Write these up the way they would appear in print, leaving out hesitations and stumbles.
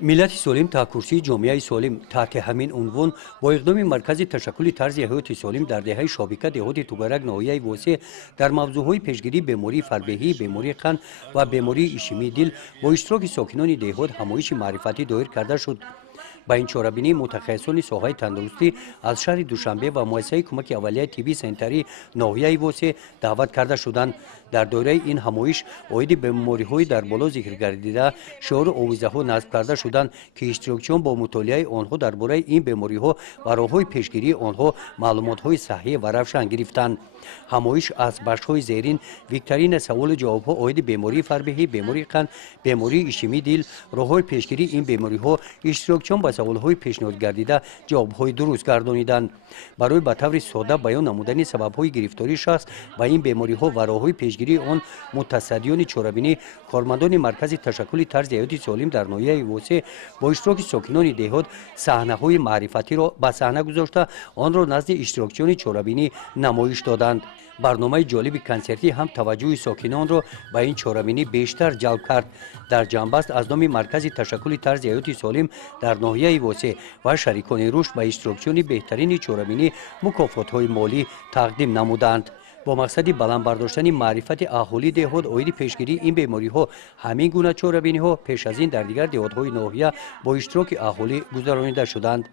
ملت سالم تا کرسی جامعه سالم تحت همین عنوان با اقدام مرکز تشکل طرز حیات سالم در دهه شابکه دهات توبرک ناحیه واسه در موضوعهای پیشگیری بیماری فربهی، بیماری قند و بیماری ایشمی دل با اشتراک ساکنان دهات همایش معرفتی دایر کرده شد. با این چاره‌بینی متخصصان ساحه تندرستی از شهر دوشنبه و مؤسسه کمک اولیه تیبی سنتری ناحیه واسه دعوت کرده شدند. در دوره این همایش عاید بیماری‌های در بالا ذکر گردیده شعار آویزه‌ها نصب کرده شدند که اشتراکچیان با مطالعه آنها درباره این بیماری‌ها و راه‌های پیشگیری آنها معلومات‌های صحیح و روشن گرفتند. همایش از بخش‌های زیرین ویکتورین سوال جواب‌ها عاید بیماری فربهی، بیماری قند، بیماری ایشمی دل، راه‌های پیشگیری این بیماری‌ها اشتراکچیان با سوال‌های پیشنهاد گردیده جواب‌های درست گردانیدند. برای به طور ساده بیان نمودن سبب‌های گرفتاری شخص با این بیماری‌ها و راه‌های پیشگیری آن متصدیان چاره‌بینی کارمندان مرکز تشکل طرز حیات سالم در ناحیه واسه با اشتراک ساکنان دهات صحنه‌های معرفتی را به صحنه گذاشته آن را نزد اشتراکچیان چاره‌بینی نمایش دادند. برنامه جالب کنسرتی هم توجه ساکنان را به این چاره‌بینی بیشتر جلب کرد. در جنبست از نام مرکز تشکل طرز حیات سالم در ناحیه واسه و شریکان رشد به اشتراکچیان بهترین چاره‌بینی مکافات‌های مالی تقدیم نمودند. با مقصد بلند برداشتن معرفت اهالی دهات عاید پیشگیری این بیماری‌ها همین گونه چاره‌بینی‌ها پیش از این در دیگر دهات‌های ناحیه با اشتراک اهالی گذرانیده شدند.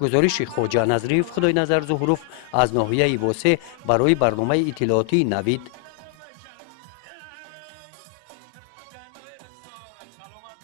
گزارش خواجه نظریف خدای نظر ظهروف از ناحیه واسه برای برنامه اطلاعاتی نوید